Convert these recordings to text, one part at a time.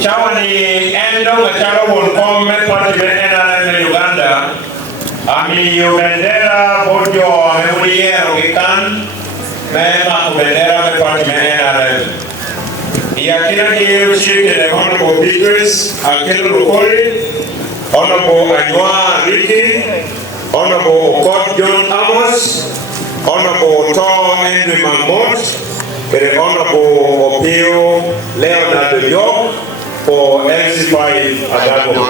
Chawani endo machalo won komme party NRM in Uganda. Ami bendera bojo meuriero gikan me ma bendera me party NRM. Yakina ki chief the honorable speakers Acoli, honorable Anywa Ricky, honorable Okot John Amos, honorable Tom Henry Mahmoud, the honorable Opio Leonard York for MC5 Agago.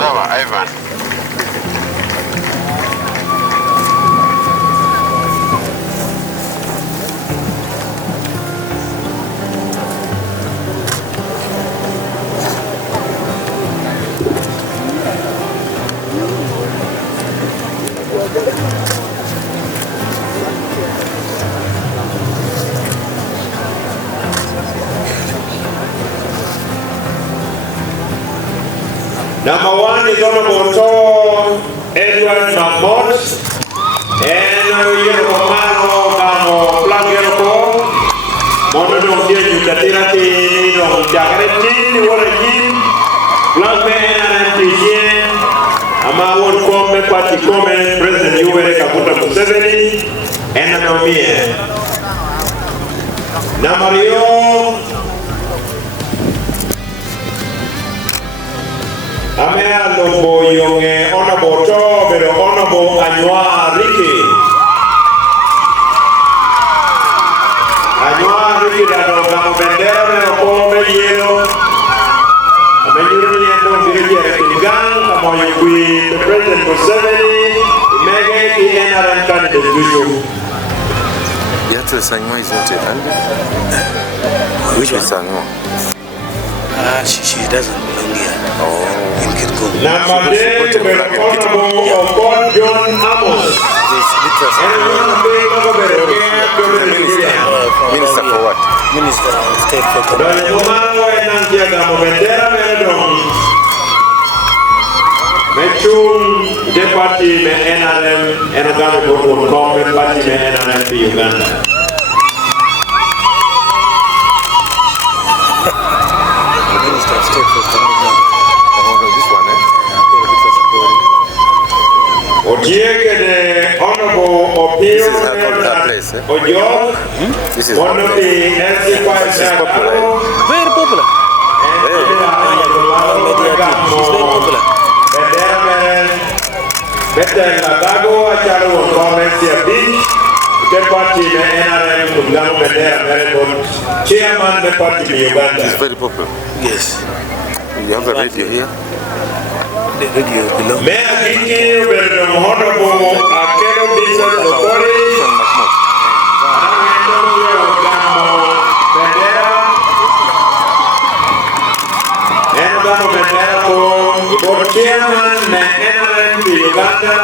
Number one is Honorable Edward Mahmoud, and we have Romano Plagero, Mono Yucatirati, Jacareti, Warajin, Plagman and Tijin, Amawon Come, Party Come, President Yoweri Kaguta Museveni, and Anomie. Namario. Amea lobo yonge honorable Chope, pero honorable Anywa Ricky. Anywa Ricky da no bendera pero come yelo. Amenyuru yendo dirige Uganda kama yukui the President Museveni imege ki NRM candidate Gisu. Yatu Sanywa is not a which is Sanywa? She doesn't belong here. Oh. Number day, the honorable Okot John Amos. Minister for what? Minister of State for Deputy NRM and Agago Party NRM for Uganda. Minister of State for the honorable Opio Ojo, one of the LC5 popular. Very popular. Better Agago, Achalo, comments here, beach, the party, the NRM, Uganda, chairman, the party, Uganda. It's very popular. Yes. You have a radio here? The radio below. May I give you the honorable Agago business authority? Chairman NRM Uganda,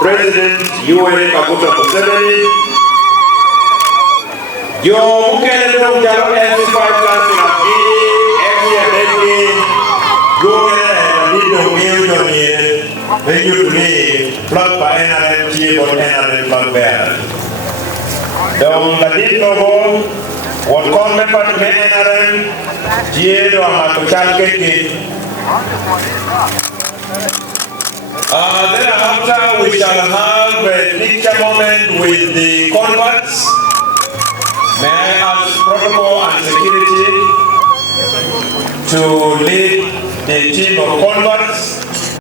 President Yoweri Kaguta Museveni. Yo mukele ndo mjalo MC5 kasi na FCFD Gomez Lido Milton ye Menyutuni plug by NRM chief or NRM Bagwere. Donc la Lido what comment par NRM Jiero Amakuchalke. Thereafter, we shall have a picture moment with the converts. May I ask protocol and security to lead the team of converts